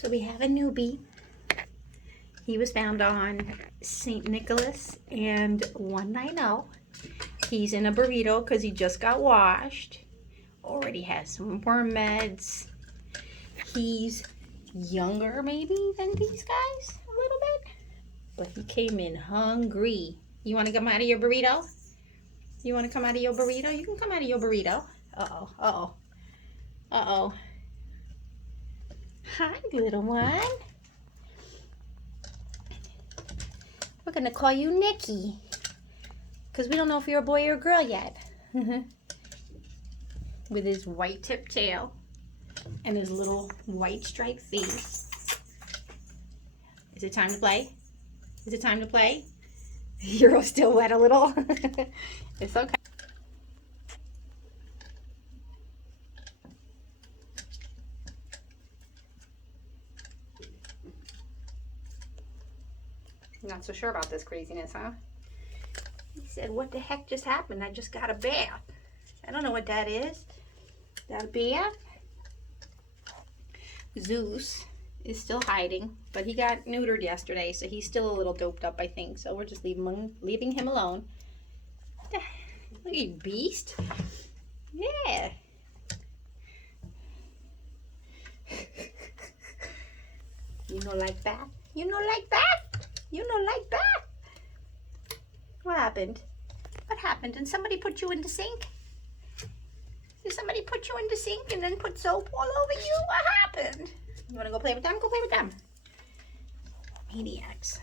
So we have a newbie. He was found on St. Nicholas and 190. He's in a burrito because he just got washed. Already has some worm meds. He's younger maybe than these guys a little bit. But he came in hungry. You want to come out of your burrito? You want to come out of your burrito? You can come out of your burrito. Uh-oh, uh-oh. Uh-oh. Hi, little one. We're going to call you Nicky. Because we don't know if you're a boy or a girl yet. With his white tip tail and his little white striped face. Is it time to play? Is it time to play? You're still wet a little. It's okay. Not so sure about this craziness, huh? He said, what the heck just happened? I just got a bath. I don't know what that is. Is that a bath? Zeus is still hiding, but he got neutered yesterday, so he's still a little doped up, I think. So we're just leaving him alone. Look at you, beast. Yeah. You know like that? You know like that? You know like that? What happened? What happened? Did somebody put you in the sink? Did somebody put you in the sink and then put soap all over you? What happened? You want to go play with them? Go play with them. Maniacs.